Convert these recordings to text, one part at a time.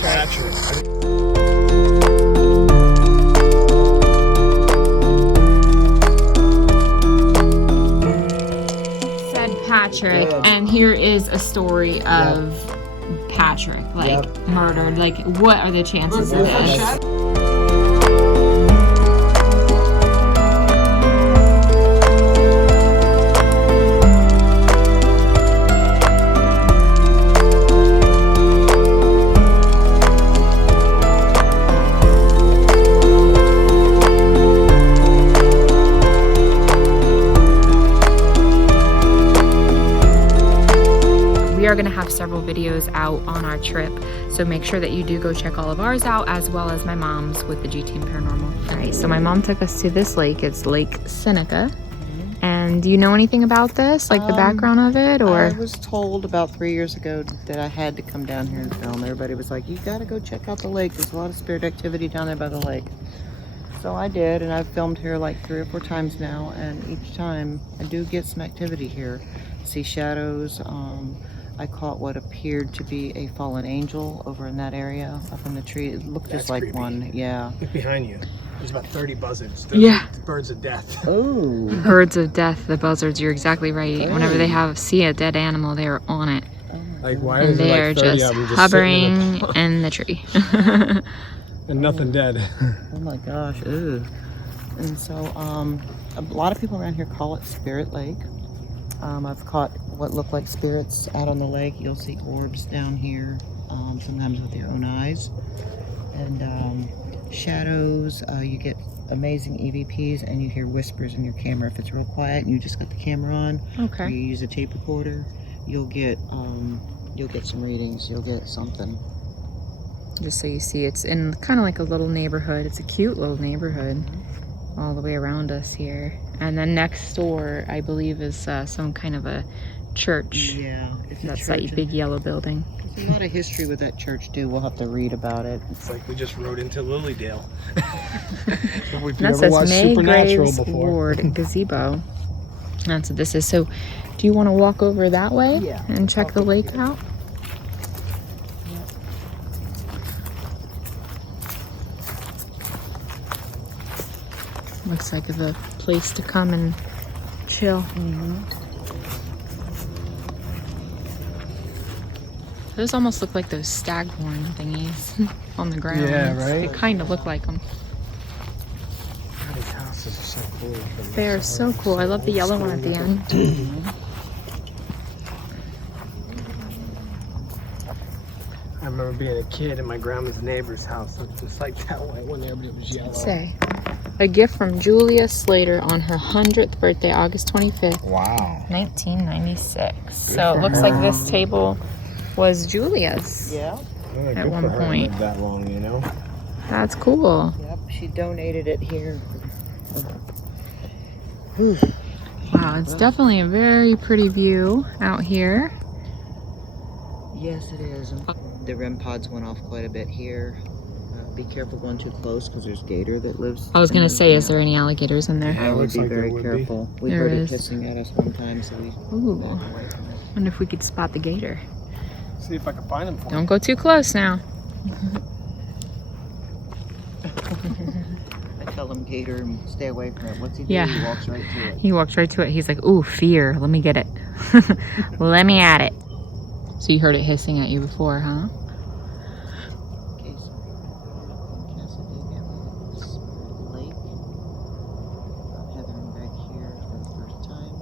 Patrick. Said Patrick, and here is a story of Patrick, like murdered. Like, what are the chances of this? We are going to have several videos out on our trip, so make sure that you do go check all of ours out, as well as my mom's with the G Team Paranormal. All right, so my mom took us to this lake. It's Lake Seneca. And do you know anything about this, like the background of it, or? I was told about 3 years ago that I had to come down here and film. Everybody was like, you gotta go check out the lake. There's a lot of spirit activity down there by the lake. So I did, and I've filmed here like 3 or 4 times now, and each time I do get some activity here. See shadows. I caught what appeared to be a fallen angel over in that area, up in the tree. It looked just like creepy. One, yeah. Look behind you. There's about 30 buzzards. Yeah. Birds of death. Oh. Birds of death, the buzzards, you're exactly right. Oh. Whenever they see a dead animal, they are on it. Like, why And is they there are like 30 just of them just hovering sitting in the tree. and nothing dead? Oh my gosh, ew. And so, a lot of people around here call it Spirit Lake. I've caught what look like spirits out on the lake. You'll see orbs down here, sometimes with your own eyes. And shadows, you get amazing EVPs, and you hear whispers in your camera. If it's real quiet and you just got the camera on, Okay. or you use a tape recorder, you'll get some readings, you'll get something. Just so you see, it's in kind of like a little neighborhood. It's a cute little neighborhood all the way around us here. And then next door, I believe, is some kind of a church. Yeah, it's a That's church. that big yellow building. There's a lot of history with that church too. We'll have to read about it. It's like we just rode into Lilydale. If you've That never says watched May Supernatural Graves before. Ward Gazebo. That's what this is. So, do you want to walk over that way and check the lake out? Looks like the place to come and chill. Those almost look like those staghorn thingies on the ground. Yeah, right? They kind of look like them. These houses are so cool. They are so cool. I love the yellow one at the end. I remember being a kid in my grandma's neighbor's house. Looked just like that white one there, but it was yellow. Say, a gift from Julia Slater on her 100th birthday, August 25th, Wow. 1996. So it looks like this table was Julia's. Yeah. At one point. That long, you know. That's cool. Yep. She donated it here. Wow, it's definitely a very pretty view out here. Yes, it is. The REM pods went off quite a bit here. Be careful going too close because there's gator that lives. I was in gonna the- say, is there any alligators in there? I would looks be like there very would be. careful. We There heard is. it hissing at us one time, so we Ooh, backed away from it. wonder if we could spot the gator. See if I can find them for Don't go too close now. I tell him gator and stay away from it. What's he do? Yeah. He walks right to it. He walks right to it. He's like, ooh, fear. Let me get it. Let me at it. So you heard it hissing at you before, huh? Okay, so in Casadega Lake. Heather back here for the first time.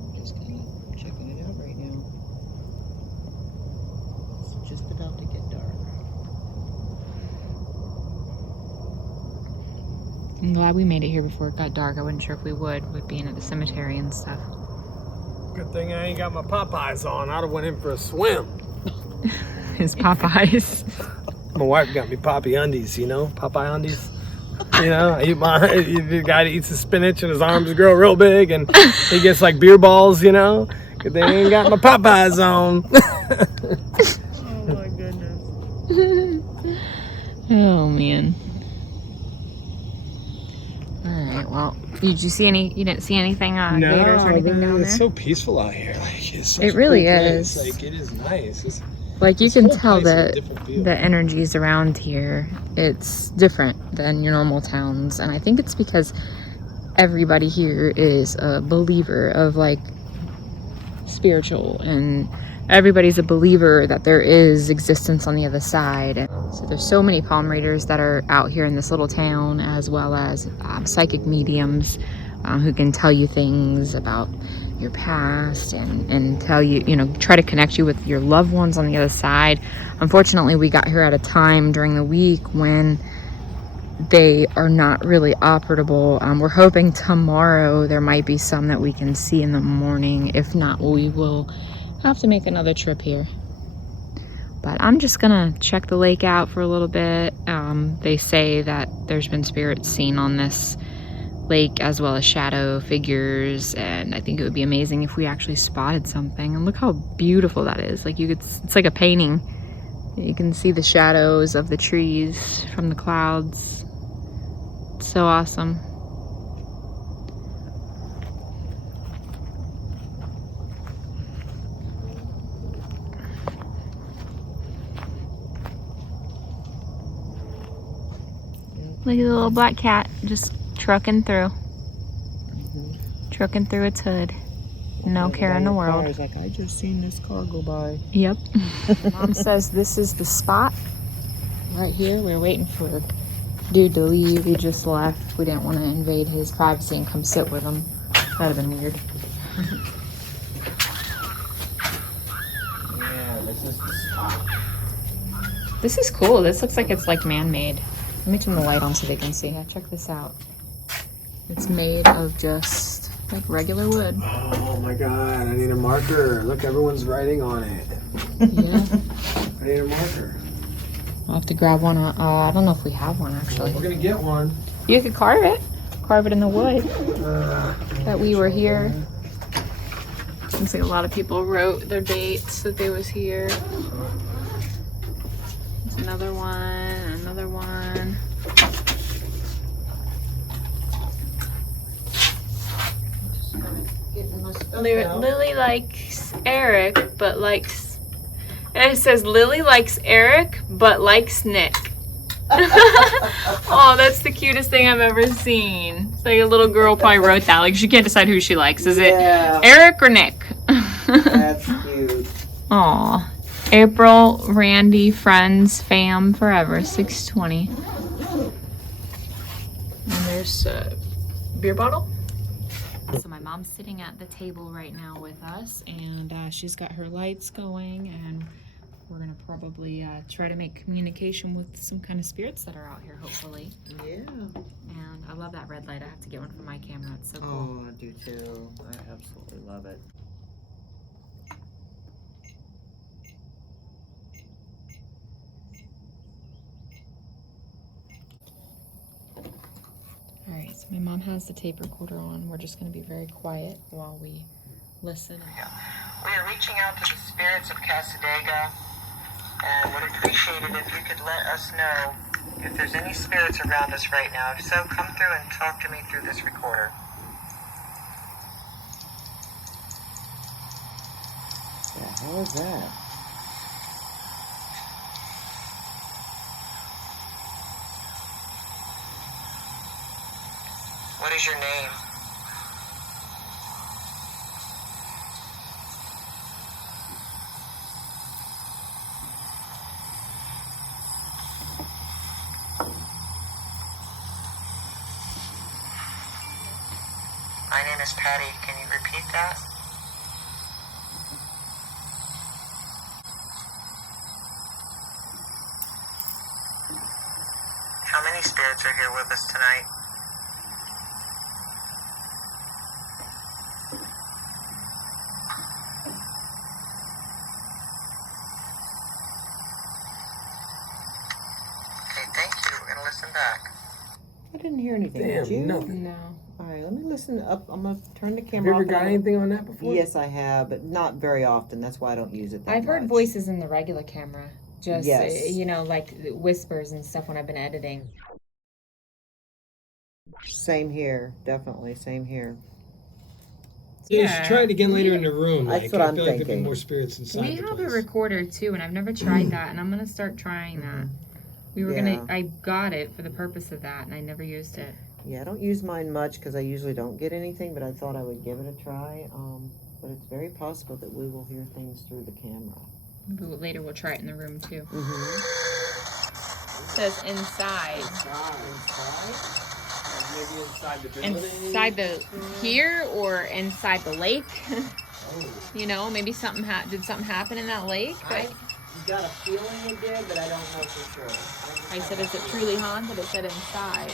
I'm just kind of checking it out right now. It's just about to get dark. I'm glad we made it here before it got dark. I wasn't sure if we would, with being at the cemetery and stuff. Good thing I ain't got my Popeyes on. I'd have went in for a swim. His Popeyes. My wife got me Poppy undies, you know? Popeye undies. You know, I eat the guy that eats the spinach and his arms grow real big and he gets like beer balls, you know? Good thing I ain't got my Popeyes on. Oh my goodness. Oh, man. Alright, well, did you see any, you didn't see anything, gators or anything down there? It's so peaceful out here. Like, it's such It a really cool place. is. Like, it is nice. Like you This can whole tell place is a that different feel. the energies around here, it's different than your normal towns. And I think it's because everybody here is a believer of like spiritual, and everybody's a believer that there is existence on the other side. And so there's so many palm readers that are out here in this little town, as well as psychic mediums who can tell you things about your past and tell you, you know, try to connect you with your loved ones on the other side. Unfortunately, we got here at a time during the week when they are not really operable. We're hoping tomorrow there might be some that we can see in the morning. If not, we will have to make another trip here. But I'm just gonna check the lake out for a little bit. They say that there's been spirits seen on this lake, as well as shadow figures, and I think it would be amazing if we actually spotted something. And look how beautiful that is. Like it's like a painting. You can see the shadows of the trees from the clouds. It's so awesome. Look at the little black cat just trucking through. Trucking through its hood. No care in the world. It's like, I just seen this car go by. Yep. Mom says this is the spot right here. We're waiting for dude to leave. He just left. We didn't want to invade his privacy and come sit with him. That'd have been weird. Yeah, this is the spot. This is cool. This looks like it's like man-made. Let me turn the light on so they can see. Yeah, check this out. It's made of just like regular wood. Oh my god, I need a marker. Look, everyone's writing on it. Yeah. I need a marker. I'll have to grab one. I don't know if we have one actually. We're gonna get one. You could carve it. Carve it in the wood that we were here. Seems like a lot of people wrote their dates that they was here. There's another one, another one. Lily likes Eric, but likes... And it says Lily likes Eric, but likes Nick. Oh, that's the cutest thing I've ever seen. It's like a little girl probably wrote that. Like she can't decide who she likes. Is it Eric or Nick? That's cute. Aw. April, Randy, friends, fam, forever. 620. And there's a beer bottle. So my mom's sitting at the table right now with us, and she's got her lights going, and we're gonna probably try to make communication with some kind of spirits that are out here, hopefully. Yeah. And I love that red light. I have to get one for my camera. It's so cool. Oh, I do too. I absolutely love it. All right, so my mom has the tape recorder on. We're just gonna be very quiet while we listen. We are reaching out to the spirits of Casadega and would appreciate it if you could let us know if there's any spirits around us right now. If so, come through and talk to me through this recorder. Yeah, how is that? What is your name? My name is Patty. Can you repeat that? How many spirits are here with us tonight? Okay, thank you. We're going to listen back. I didn't hear anything. Did you? Damn, nothing. No. All right, let me listen up. I'm going to turn the Have camera you off. ever got anything on that before? Yes, I have, but not very often. That's why I don't use it that I've heard much. voices in the regular camera. Just, Yes. you know, like whispers and stuff when I've been editing. Same here. Definitely. Same here. Just try it again later in the room. That's Like, what I I'm feel like there'd be thinking. more spirits inside We the have a place. recorder too, and I've never tried that, and I'm gonna start trying that. We were gonna. I got it for the purpose of that, and I never used it. Yeah, I don't use mine much because I usually don't get anything, but I thought I would give it a try. But it's very possible that we will hear things through the camera. Later we'll try it in the room too. Mm-hmm. It says inside. Maybe inside the building. Inside the here or inside the lake. You know, maybe something did something happen in that lake? I got a feeling it did, but I don't know for sure. I said, is it truly haunted? It said inside.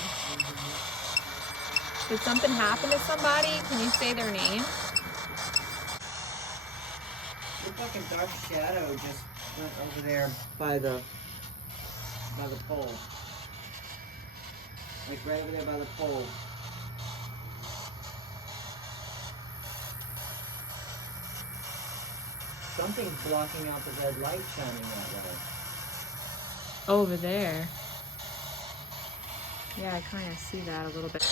Did something happen to somebody? Can you say their name? Looked like a dark shadow just went over there by the pole. Like right over there by the pole. Something's blocking out the red light shining that way. Over there. Yeah, I kind of see that a little bit.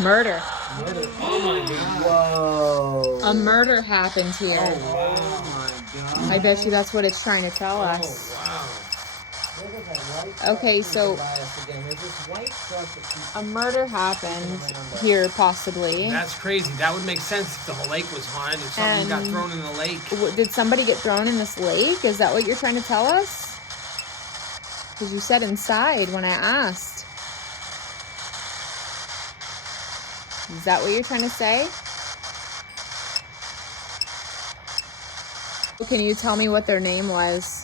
Murder. Oh my God. Whoa. A murder happened here. Oh my God. I bet you that's what it's trying to tell us. Oh wow. Okay, so a murder happened here, possibly. That's crazy. That would make sense if the whole lake was haunted. If something got thrown in the lake. Did somebody get thrown in this lake? Is that what you're trying to tell us? Because you said inside when I asked. Is that what you're trying to say? Can you tell me what their name was?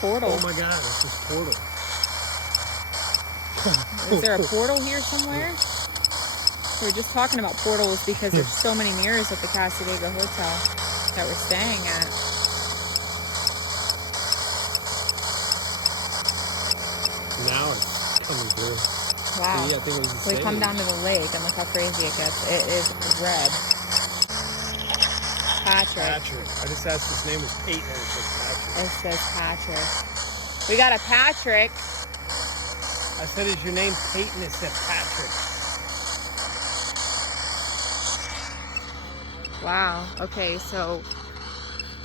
Portal. Oh my God, this is Portal. Is there a portal here somewhere? We were just talking about portals because there's so many mirrors at the Casadega Hotel that we're staying at. Now it's coming through. Wow. See, I think it was the We same. come down to the lake and look how crazy it gets. It is red. Patrick. I just asked his name was Peyton and it says Patrick. It says Patrick. We got a Patrick. I said, is your name Peyton? It said Patrick. Wow. Okay, so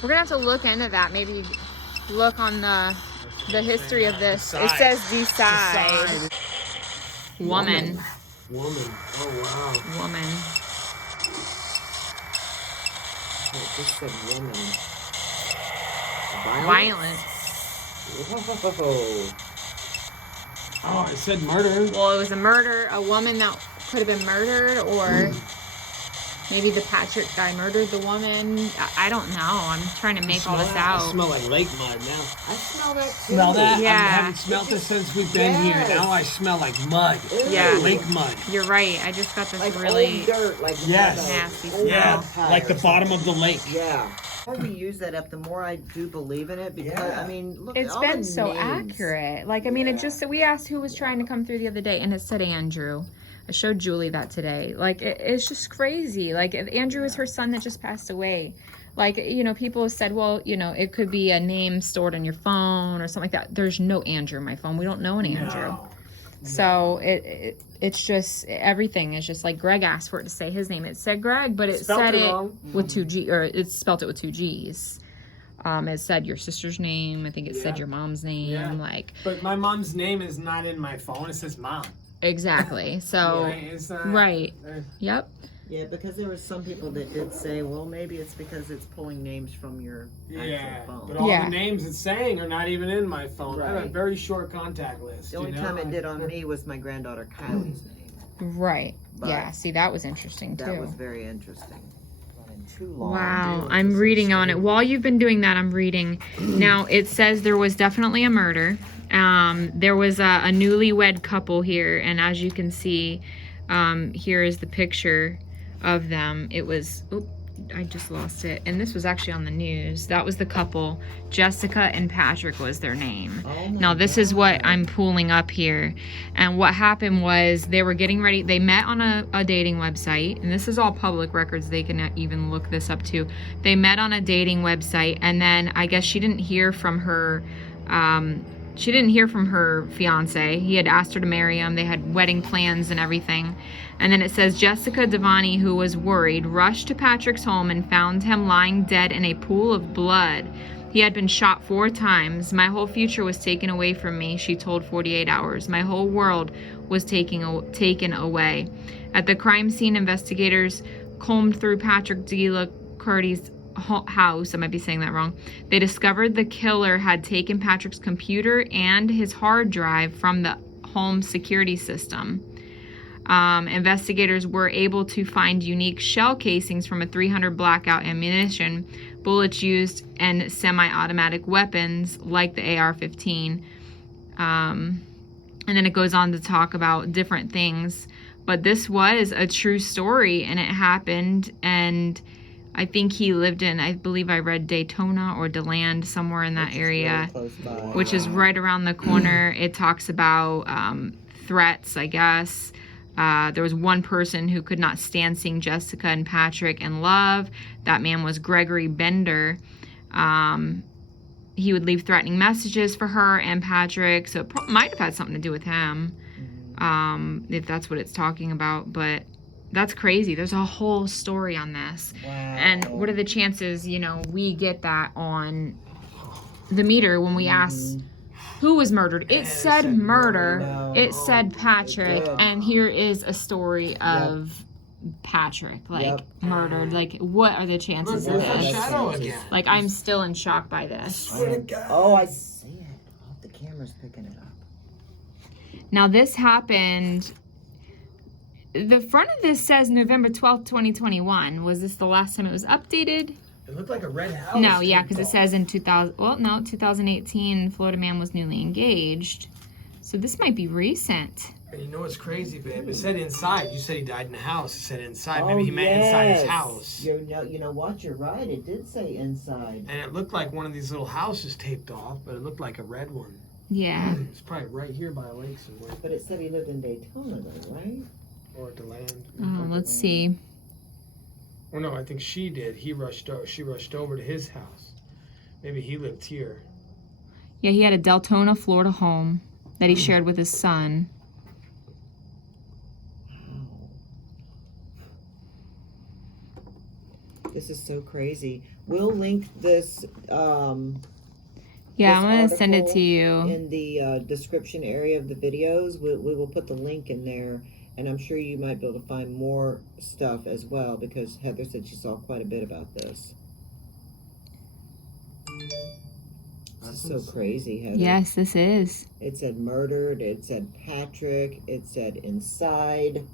we're gonna have to look into that. Maybe look on the history of this. It says decide. Woman. Woman. Oh wow. Woman. It just said woman. Violent. Whoa. Oh, it said murder. Well, it was a murder. A woman that could have been murdered, or maybe the Patrick guy murdered the woman. I don't know. I'm trying to make all this out. I smell like lake mud now. I smell that too. Smell that? Yeah. I haven't smelled this since we've been here. Now I smell like mud. Yeah. Lake mud. You're right. I just got this Like really old dirt, like Yes. nasty old Yeah, smell. like the bottom of the lake. Yeah. The more we use that up, the more I do believe in it because I mean, look, It's all been the so names. accurate. Like, I mean, it just, we asked who was trying to come through the other day, and it said Andrew. I showed Julie that today. Like, it's just crazy. Like, Andrew is her son that just passed away. Like, you know, people have said, well, you know, it could be a name stored on your phone or something like that. There's no Andrew on my phone. We don't know an Andrew. No. So it's just, everything is just like Greg asked for it to say his name. It said Greg, but it Spelled said it it wrong. with two G, or it spelled it with two G's. It said your sister's name. I think it said Yeah. your mom's name. Yeah. Like, But my mom's name is not in my phone. It says mom. exactly. So, It's not, right. Yep. Yeah, because there were some people that did say, well, maybe it's because it's pulling names from your Yeah, actual phone. but all Yeah. the names it's saying are not even in my phone. I have a Right. very short contact list. The only you know? time it did on me was my granddaughter Kylie's name. Right. But yeah. See, that was interesting too. That was very interesting. Running too long. Wow, dude. I'm reading on it. While you've been doing that, I'm reading. Now, it says there was definitely a murder. There was a newlywed couple here, and as you can see, here is the picture of them. It was, oop, I just lost it. And this was actually on the news. That was the couple. Jessica and Patrick was their name. Oh my Now, this is what God. I'm pulling up here. And what happened was they were getting ready. They met on a dating website. And this is all public records. They can even look this up too. They met on a dating website. And then I guess she didn't hear from her she didn't hear from her fiance. He had asked her to marry him. They had wedding plans and everything. And then it says, Jessica Devani, who was worried, rushed to Patrick's home and found him lying dead in a pool of blood. He had been shot 4 times. My whole future was taken away from me, she told 48 Hours. My whole world was taken away. At the crime scene, investigators combed through Patrick DeLaCurdy's house. I might be saying that wrong. They discovered the killer had taken Patrick's computer and his hard drive from the home security system. Investigators were able to find unique shell casings from a .300 blackout ammunition, bullets used in semi-automatic weapons like the AR-15. And then it goes on to talk about different things. But this was a true story, and it happened, and I think he lived in, I believe I read Daytona or DeLand, somewhere in that area, which is right around the corner. It talks about threats, I guess. There was one person who could not stand seeing Jessica and Patrick in love. That man was Gregory Bender. He would leave threatening messages for her and Patrick, so it might have had something to do with him, if that's what it's talking about. But that's crazy. There's a whole story on this. Wow. And what are the chances, you know, we get that on the meter when we ask who was murdered? It said murder. No. It said Patrick. And here is a story of Patrick, like, murdered. Like, what are the chances of Look, there's this? a shadow again. Like, I'm still in shock by this. Oh, I see it. Oh, the camera's picking it up. Now, this happened... The front of this says November 12th, 2021. Was this the last time it was updated? It looked like a red house. No, yeah, because it says in 2018, Florida man was newly engaged. So this might be recent. And you know what's crazy, babe? It said inside. You said he died in the house. It said inside. Maybe he meant inside his house. You know what? You're right. It did say inside. And it looked like one of these little houses taped off, but it looked like a red one. Yeah. It's probably right here by a lake somewhere. But it said he lived in Daytona, though, right? Or at the land. Let's see. Oh no, I think she did. She rushed over to his house. Maybe he lived here. Yeah, he had a Deltona, Florida home that he shared with his son. This is so crazy. We'll link this. Yeah, I'm gonna send it to you in the description area of the videos. We will put the link in there. And I'm sure you might be able to find more stuff as well, because Heather said she saw quite a bit about this. This is so crazy, Heather. Yes, this is. It said murdered. It said Patrick. It said inside.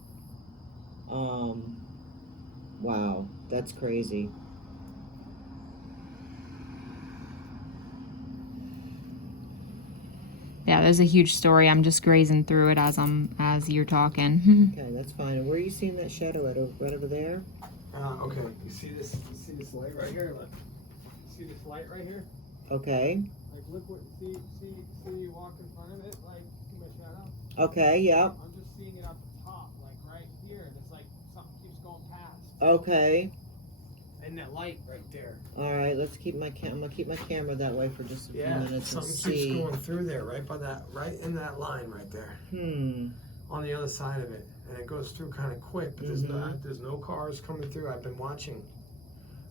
Wow, that's crazy. Yeah, there's a huge story. I'm just grazing through it as you're talking. Okay, that's fine. And where are you seeing that shadow at? Right over there? Okay. You see this? You see this light right here? Look. See this light right here? Okay. Like, look what. See you walk in front of it. Like, see my shadow? Okay. Yeah. I'm just seeing it up top, like right here, and it's like something keeps going past. Okay. And that light right there. All right. Let's keep my I'm gonna keep my camera that way for just a few minutes and something see. keeps going through there, right in that line right there. On the other side of it, and it goes through kind of quick, but there's no cars coming through. I've been watching.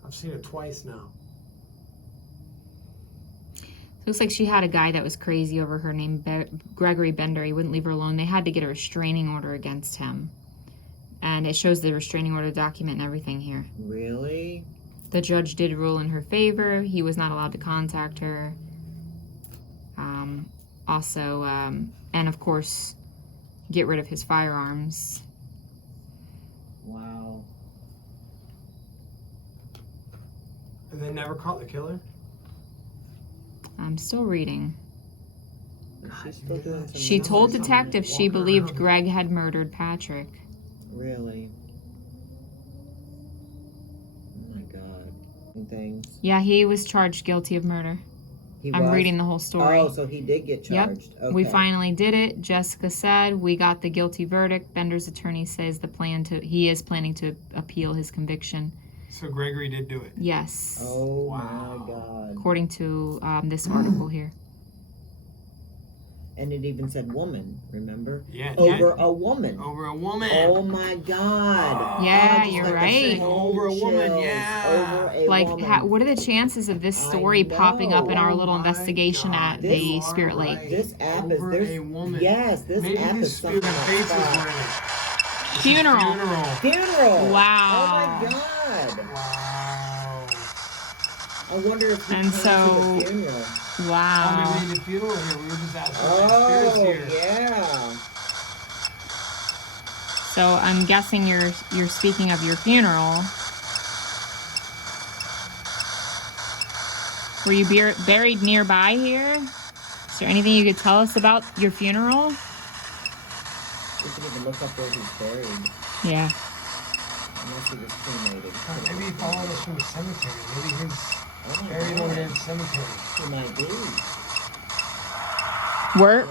I've seen it twice now. Looks like she had a guy that was crazy over her named Gregory Bender. He wouldn't leave her alone. They had to get a restraining order against him. And it shows the restraining order document and everything here. Really? The judge did rule in her favor. He was not allowed to contact her. And of course, get rid of his firearms. Wow. And they never caught the killer? I'm still reading. She's still doing some She told detectives she believed Greg had murdered Patrick. Really? Oh my God. Things. Yeah, he was charged guilty of murder. I'm reading the whole story. Oh, so he did get charged. Yep. Okay. We finally did it. Jessica said we got the guilty verdict. Bender's attorney says he is planning to appeal his conviction. So Gregory did do it? Yes. Oh my God. According to this article here. And it even said woman, remember? Yeah. Over a woman. Over a woman. Oh my God. Yeah, I just you're got the right. Over a woman, chills. yeah. Over a Like, woman. what are the chances of this story popping up in our little investigation at the Spirit Lake? This app is Over a woman. Yes, this Maybe app his is something spirit face is else. wearing it. Funeral. Funeral. Wow. Oh my God. Wow. I wonder if he And came so- to the funeral. Oh, Wow. maybe we need a funeral here. We were just asking Oh, spirits here. yeah. So I'm guessing you're speaking of your funeral. Were you buried nearby here? Is there anything you could tell us about your funeral? We can even look up where he's buried. Yeah. Unless he was cremated. Maybe he followed us from the cemetery. Maybe he's buried over there in the cemetery. He might be. Work?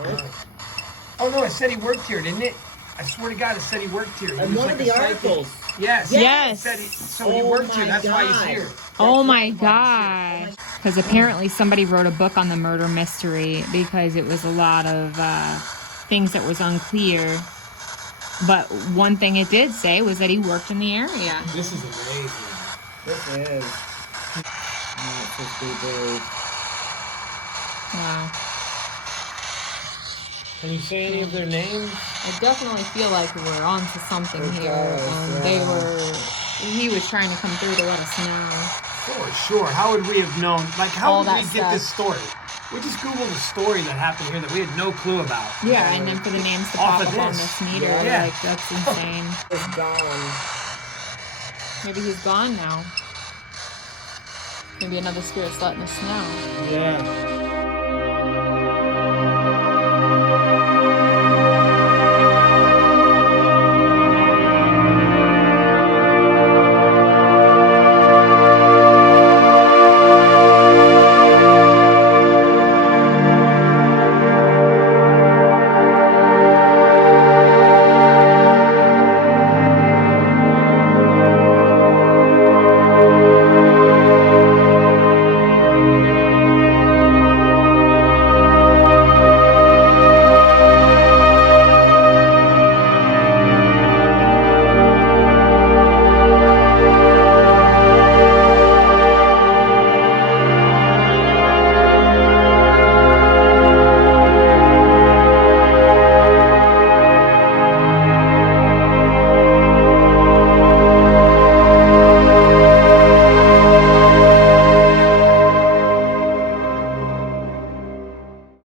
Oh no, it said he worked here, didn't it? I swear to God, it said he worked here. He And was one like of the a psychic. articles. Yes. Yes. It said he worked here. my That's why he's God. here. Oh my gosh. Because apparently somebody wrote a book on the murder mystery because it was a lot of things that was unclear. But one thing it did say was that he worked in the area. This is amazing. This is. Oh, it's just be buried. Wow. Can you say any of their names? I definitely feel like we're onto something It here. does, And he was trying to come through to let us know. Sure. How would we have known? Like, how All would we that get stuff. this story? We just Googled a story that happened here that we had no clue about. Yeah, and then for the names to Off pop of up on this. this meter, Yeah. like, that's insane. It's gone. Maybe he's gone now. Maybe another spirit's letting us know. Yeah.